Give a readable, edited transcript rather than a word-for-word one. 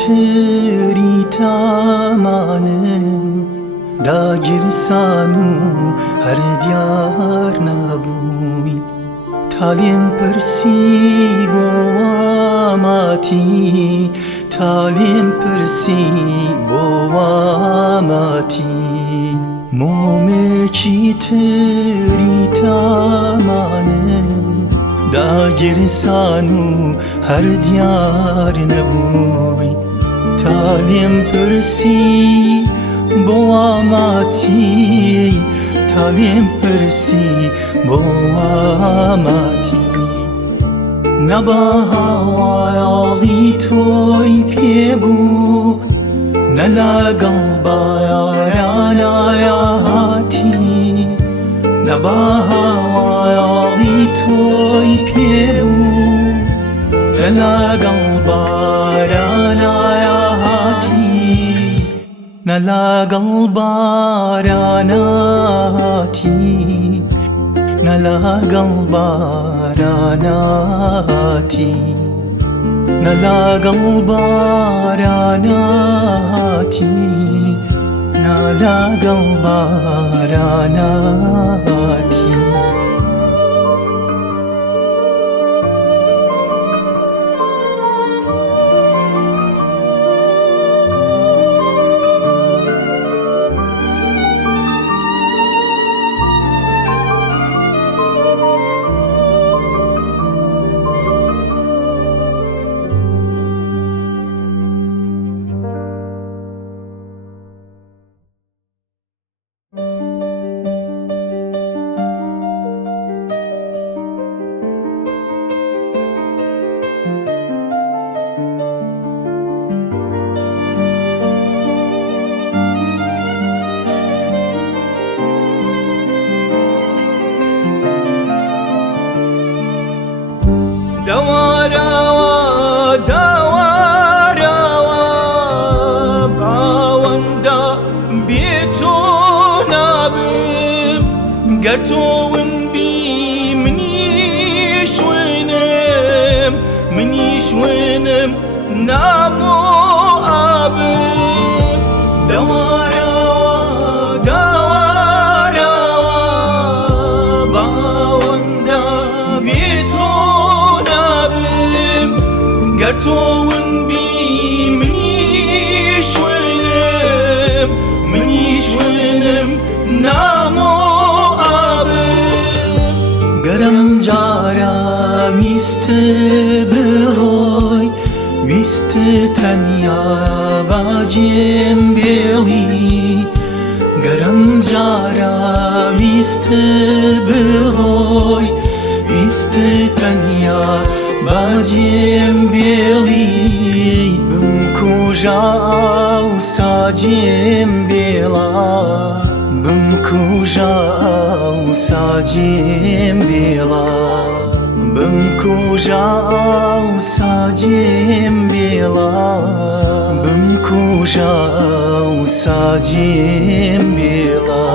تری تامانم داگیرسان و هر دیار نبوی تالیم پرسی بۆ واماتی تالیم پرسی بۆ واماتی مۆمێکی تری تامانم داگیرسان و هەر دیار نەبووی تالیم پرسی بۆ واماتی تالیم پرسی بۆ واماتی نەبا هاوایاڵی تۆی پێبوو نە لەگەڵ بایارانایە هاتی نەبا هاوایاڵی تۆی پێبوو نە لەگەڵ بارانایە هاتی نە لەگەڵ بارانە هاتی نە لەگەڵ بارانە هاتی نە لەگەڵ بارانە هاتی نە لەگەڵ بارانە هاتی دەواراوە دەواراوە باوەندا بێ تۆ نابم گەر تۆون بی منیش وێنم نامۆ ئابم دەواراوە دەواراوە باوەندا بێ تۆ گەر تۆون بی منیش وێنم نامۆ ئابم گەرم جارە ویستە بڕۆی ویستە تەنیا باجێم بێڵی گەرم جارە ویستە بڕۆی ویستە تەنیا باجێم بێڵی بمکوژە و ساجێم بێڵا بمکوژە و ساجێم بێڵا بمکوژە و ساجێم بێڵا بمکوژە و ساجێم بێڵا